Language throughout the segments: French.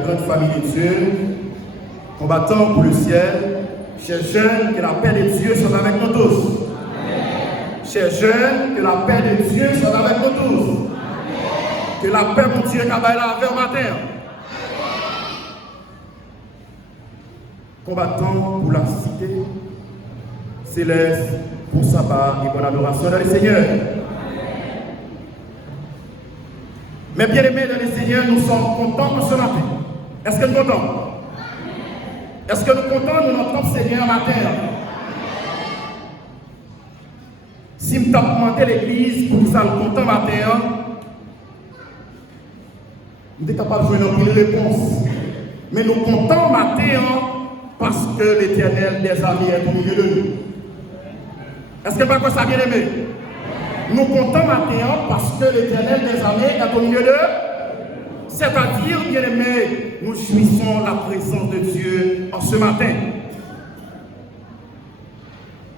grande famille de Dieu, combattant pour le ciel, chers jeunes, que la paix de Dieu soit avec nous tous. Amen. Chers jeunes, que la paix de Dieu soit avec nous tous. Amen. Que la paix de Dieu soit avec nous matin. Combattant pour la cité céleste, pour sabbat et pour l'adoration dans le Seigneur. Mais bien aimés dans le Seigneur, nous sommes contents pour ce matin. Est-ce que nous sommes contents? Est-ce que nous sommes contents de notre Seigneur matin? Si nous avons demandé l'église pour nous aller contents matin, nous sommes capables de jouer une réponse. Mais nous comptons matin parce que l'Éternel des amis est au milieu de nous. Est-ce que pas quoi ça bien aimé? Nous comptons matin parce que l'Éternel des amis est au milieu de nous. C'est-à-dire, bien aimé, nous jouissons la présence de Dieu en ce matin.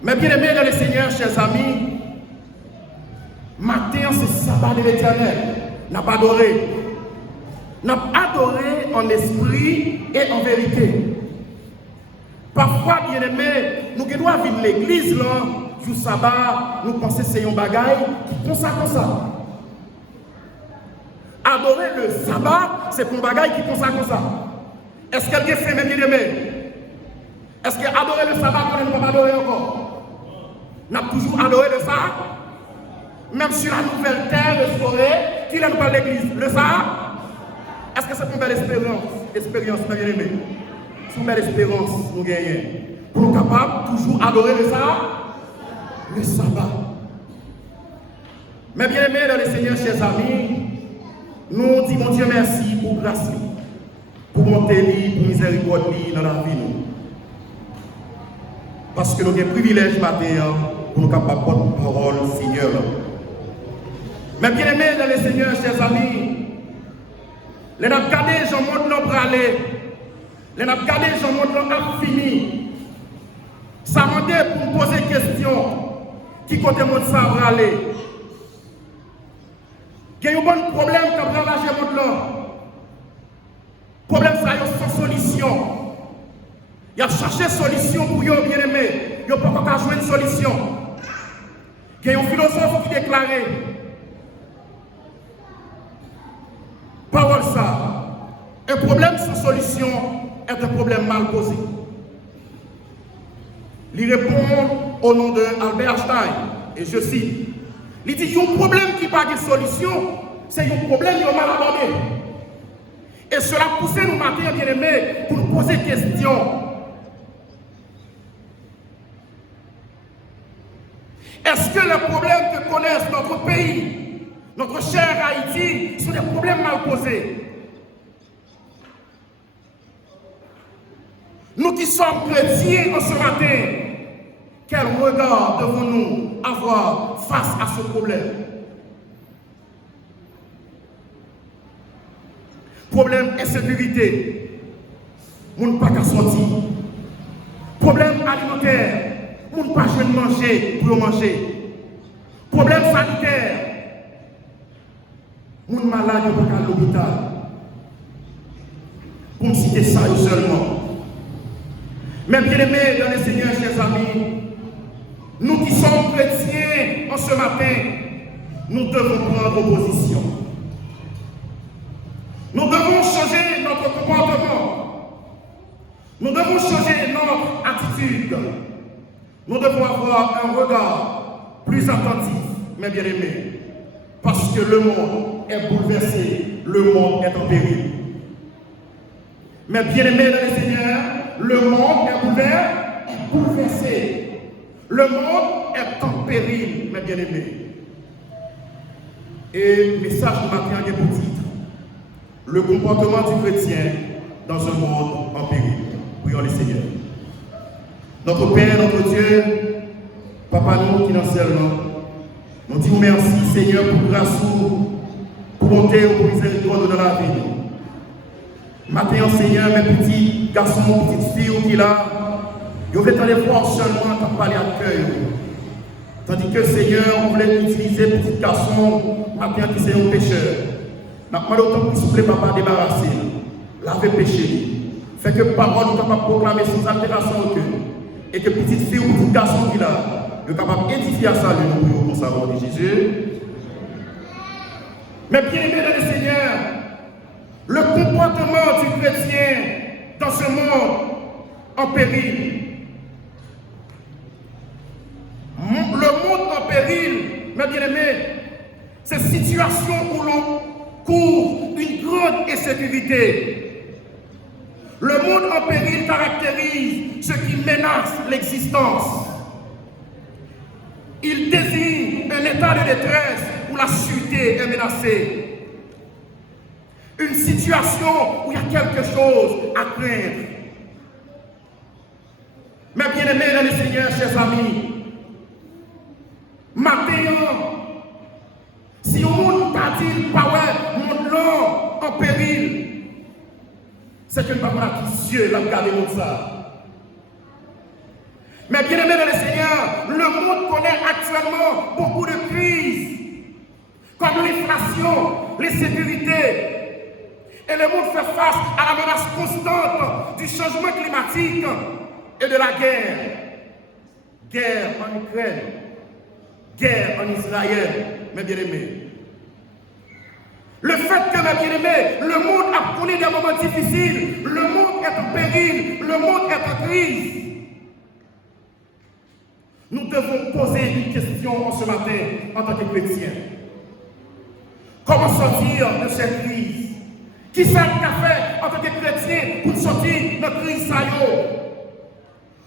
Mais bien aimé dans le Seigneur, chers amis, matin c'est sabbat de l'Éternel. N'a pas adoré. N'a pas adoré en esprit et en vérité. Parfois, bien aimé, nous qui doivent vivre l'église là, jour sabbat, nous pensons que c'est un bagaille qui comme ça. Adorer le sabbat, c'est pour un bagaille qui comme ça. Est-ce qu'elle a fait, bien aimé? Est-ce qu'adorer le sabbat, on ne peut pas adorer encore? On a toujours adoré le sabbat? Même sur la nouvelle terre restaurée, qui nous parle de l'église? Le sabbat? Est-ce que c'est une belle expérience, bien aimé? C'est une belle espérance, nous gagnons. Pour nous capables toujours adorer le sabbat. Mais bien aimé dans le Seigneur, chers amis, nous disons Dieu merci pour grâce, pour monter, pour miséricorde dans la vie. Parce que nous avons un privilège matin pour nous capables de porter parole, Seigneur. Mais bien aimé dans le Seigneur, chers amis, les n'a regardé, j'en montre nos bralés. Les n'a regardé, j'en montre nos fini. Ça m'a dit pour me poser une question. Qui côté mon ça bralé? Il y a un bon problème qui a ravagé mon là. Problème ça, il sans solution. Il a cherché solution pour eux, bien aimé. Il n'a pas encore joué une solution. Il y a un philosophe qui déclarait. Parole ça. Un problème sans solution est un problème mal posé. Il répond au nom de Albert Einstein, et je cite, il dit, il y a un problème qui n'a pas de solution, c'est un problème qui est mal abordé. Et cela pousse nous matin, bien aimés, pour nous poser des questions. Est-ce que les problèmes que connaissent notre pays, notre cher Haïti, sont des problèmes mal posés? Nous qui sommes chrétiens en ce matin, quel regard devons-nous avoir face à ce problème? Problème insécurité, nous ne pas qu'à sortir. Problème alimentaire, nous ne pas jeune manger pour manger. Problème sanitaire, nous malade pour qu'à l'hôpital. Pour me citer ça seulement. Mais bien aimés dans le Seigneur, chers amis, nous qui sommes chrétiens en ce matin, nous devons prendre position. Nous devons changer notre comportement. Nous devons changer notre attitude. Nous devons avoir un regard plus attentif, mes bien-aimés. Parce que le monde est bouleversé, le monde est en péril. Mes bien-aimés dans le Seigneur, le monde est bouleversé. Le monde est en péril, mes bien-aimés. Et message de matin est pour titre. Le comportement du chrétien dans un monde en péril. Prions le Seigneur. Notre Père, notre Dieu, Papa nous qui dans le ciel, nous disons merci Seigneur pour grâce, pour bonté, pour miséricorde dans la vie. Matin, Seigneur, mes petits garçons, petites filles qui là, ils veulent aller voir seulement t'en parler à cœur. Tandis que Seigneur, on voulait utiliser petits garçons, matin qui sont pécheurs. Nous demandons autant pour souffler, papa, débarrasser. laver péché, fait que parole nous capable de proclamer sans altération aucune, et que petite fille ou petit garçon qui là, nous capable d'édifier à ça, nous prions pour ça, au nom de Jésus. Mais bien aimé dans le Seigneur, le comportement du chrétien dans ce monde en péril, le monde en péril, mes bien-aimés, c'est une situation où l'on court une grande insécurité. Le monde en péril caractérise ce qui menace l'existence. Il désigne un état de détresse où la sûreté est menacée. Une situation où il y a quelque chose à craindre. Mes bien-aimés dans le Seigneur, chers amis, maintenant, si on monde t'a dit, pas ouais, mon long en péril, c'est que nous n'avons pas Dieu l'a regardé comme ça. Mais bien aimé dans le Seigneur, le monde connaît actuellement beaucoup de crises, comme l'inflation, l'insécurité. Et le monde fait face à la menace constante du changement climatique et de la guerre. Guerre en Ukraine, guerre en Israël, mes bien-aimés. Le fait que, mes bien-aimés, le monde a connu des moments difficiles, le monde est en péril, le monde est en crise. Nous devons poser une question en ce matin en tant que chrétiens. Comment sortir de cette crise? Qui sait qu'a fait en tant que chrétien pour sortir de la crise?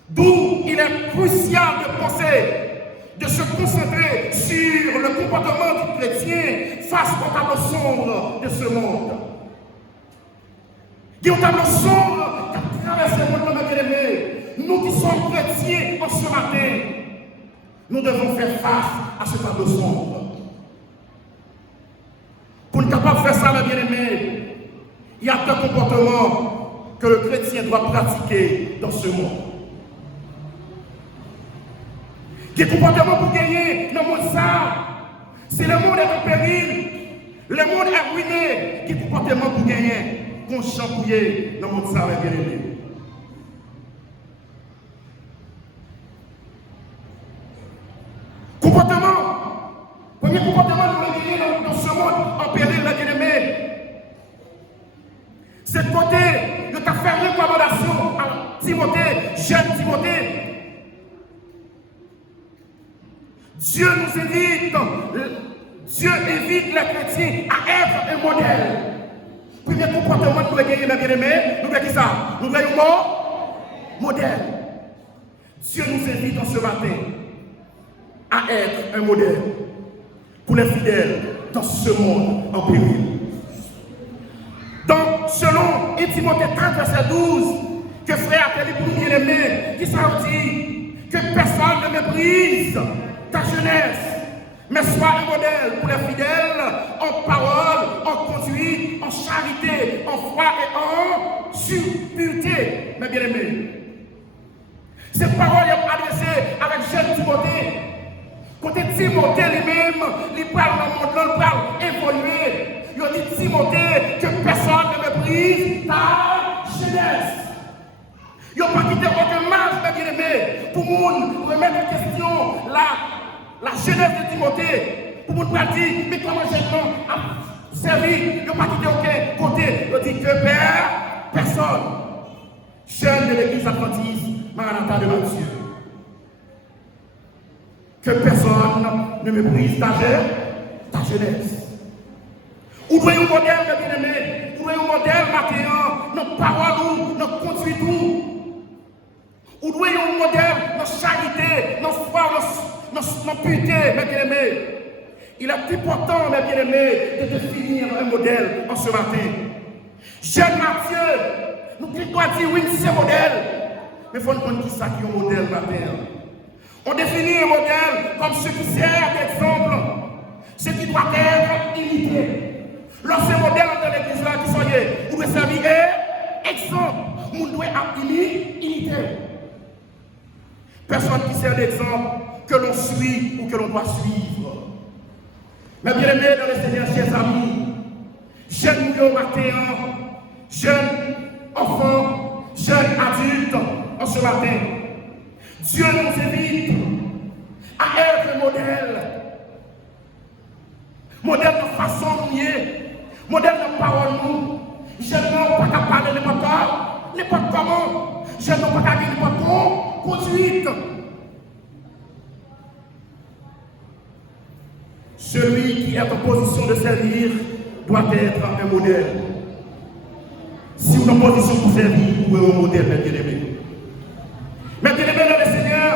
D'où il est crucial de penser, de se concentrer sur le comportement du chrétien face au tableau sombre de ce monde. Il y a un tableau sombre qui traverse le monde, mes bien-aimés. Nous qui sommes chrétiens en ce matin, nous devons faire face à ce tableau sombre. Pour ne pas faire ça, mes bien-aimés, il y a deux comportements que le chrétien doit pratiquer dans ce monde. Des comportements pour gagner dans le monde ça, c'est le monde est en péril, le monde est ruiné. Des comportements pour gagner, qu'on chambouille dans le monde ça, bien aimé. Comportement, premier comportement pour gagner dans ce monde en péril, bien aimé. C'est de côté de ta faire une recommandation à Timothée, jeune Timothée. Dieu nous invite, Dieu invite les chrétiens à être un modèle. Premier comportement que nous devons gagner, mes bien-aimés, nous devons qui ça? Nous devons un modèle. Dieu nous invite en ce matin à être un modèle pour les fidèles dans ce monde en péril. Donc, selon 1 Timothée 4, verset 12, que frère a dit pour nous bien-aimés, qui s'en dit que personne ne méprise ta jeunesse, mais sois un modèle pour les fidèles en parole, en conduite, en charité, en foi et en pureté, mes bien-aimés. Cette parole est adressée avec jeune Timothée. Côté Timothée lui-même, il parle dans le monde, il parle évoluer. Il dit Timothée que personne ne méprise ta jeunesse. Il n'a pas quitté aucun marge, mes bien-aimés, pour nous remettre en question la jeunesse de Timothée, pour nous dire, mais comment j'ai servi, il n'a pas quitté aucun côté. Il dit que père, personne. Jeune de l'église adventiste, Maranatha de Matthieu. Que personne ne méprise ta jeunesse. Ou doit un modèle, mes bien-aimés, ou doit un modèle maintenant, notre parole, notre conduite, ou doit un modèle, notre charité, notre foi, notre pureté, mes bien-aimés. Il est important, mes bien-aimés, de définir un modèle en ce matin. Jeune Matthieu, nous devons dire oui, c'est un modèle, mais il faut nous connaître qui ça qui est un modèle matin. On définit un modèle comme ce qui sert d'exemple, ce qui doit être imité. Lorsque modèle dans l'église là qui soyez, vous devez servir exemple, vous devez imiter. Personne qui sert d'exemple que l'on suit ou que l'on doit suivre. Mais bien aimé dans le Seigneur, chers amis, j'aime mieux au matin, jeunes enfants, jeunes adultes, en ce matin, Dieu nous invite à être modèle. Modèle de façon de nier, modèle de parole nous. Je n'ai pas qu'à parler n'importe comment. Je n'ai pas qu'à dire n'importe conduite. Celui qui est en position de servir doit être un modèle. Si vous êtes en position pour servir, vous êtes un modèle, mes bien-aimés. Mes bien-aimés dans le Seigneur,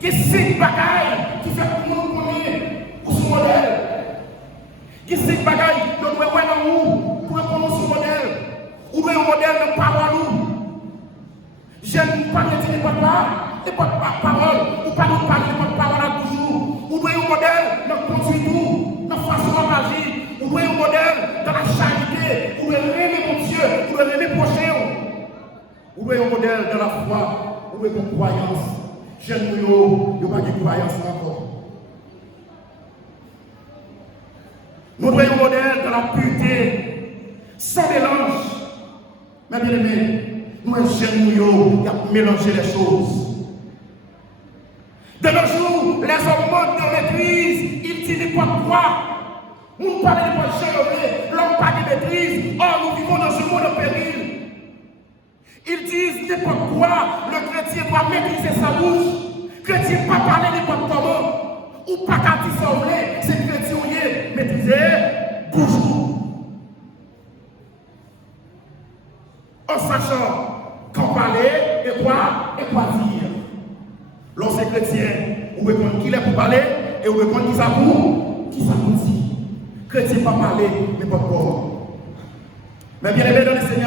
qui c'est bagaille qui fait que nous connaissons pour ce modèle. Qui c'est bagaille que nous voyons dans nous pour reconnaître ce modèle. Ou bien un modèle de parole. Je ne parle pas parole, ou pas nous parler de parole à toujours. Ou bien un modèle de conduite, de façon d'agir. Ou bien un modèle dans la charité, ou bien aimer mon Dieu, ou bien aimer prochain. Ou bien un modèle dans la foi, ou bien une croyance. Je ne pas de croyance encore. Nous voyons un modèle de la pureté, sans mélange. Mais bien aimé, nous jeunes qui ont mélangé les choses. De nos jours, les hommes manquent de maîtrise, ils disent n'importe quoi. Nous ne parlons pas de chèvre, l'homme pas de maîtrise. Or, nous vivons dans ce monde en péril. Ils disent n'importe quoi, le chrétien doit maîtriser sa bouche. Le chrétien ne pas parler n'importe comment. Ou pas qu'à dissembler, c'est chrétien maîtriser bouche. En sachant qu'en parler et quoi dire. Lorsque chrétien, vous répondez qu'il est pour parler et vous répondez qui ça pour dire. Chrétien pas parler, mais pas pour. Mais bien aimé dans le Seigneur.